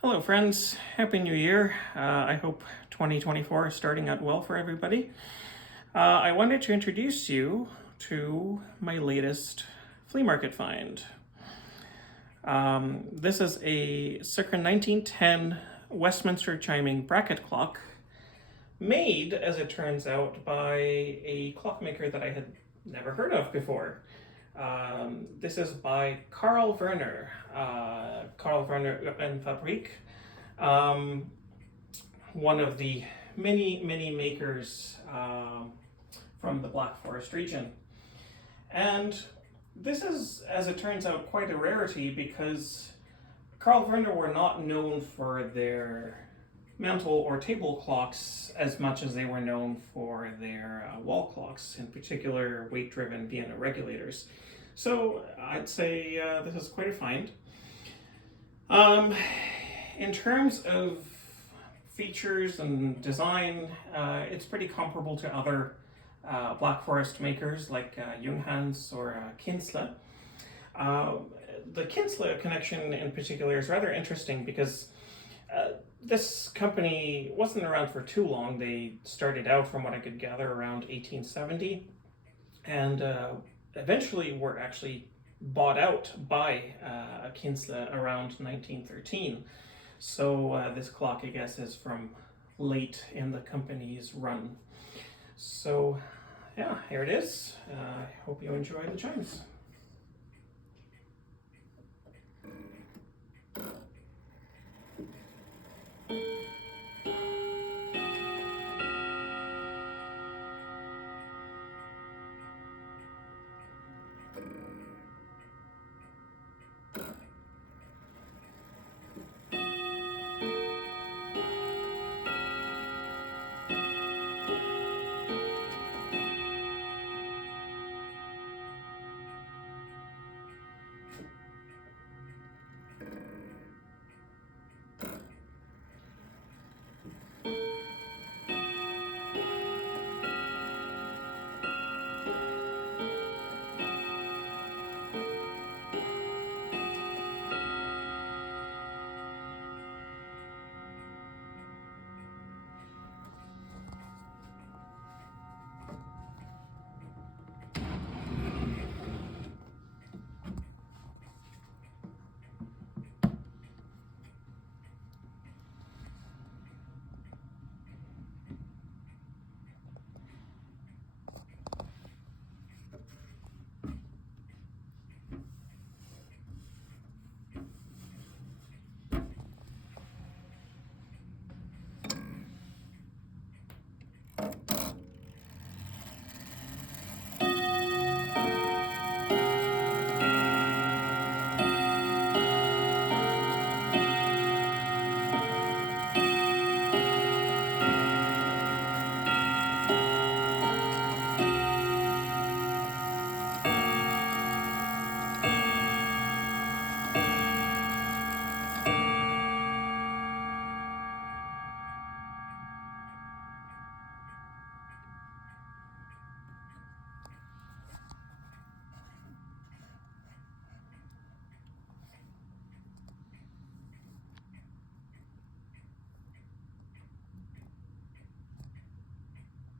Hello friends, Happy New Year. I hope 2024 is starting out well for everybody. I wanted to introduce you to my latest flea market find. This is a circa 1910 Westminster chiming bracket clock, made, as it turns out, by a clockmaker that I had never heard of before. This is by Werner, Uhrenfabrik, one of the many makers from the Black Forest region. And this is, as it turns out, quite a rarity because Werner were not known for their mantle or table clocks as much as they were known for their wall clocks, in particular weight-driven Vienna regulators. So I'd say this is quite a find. In terms of features and design, it's pretty comparable to other Black Forest makers like Junghans or Kienzle. The Kienzle connection in particular is rather interesting because this company wasn't around for too long. They started out, from what I could gather, around 1870, and eventually were actually bought out by Kienzle around 1913. So this clock, I guess, is from late in the company's run. So yeah, here it is. I hope you enjoy the chimes.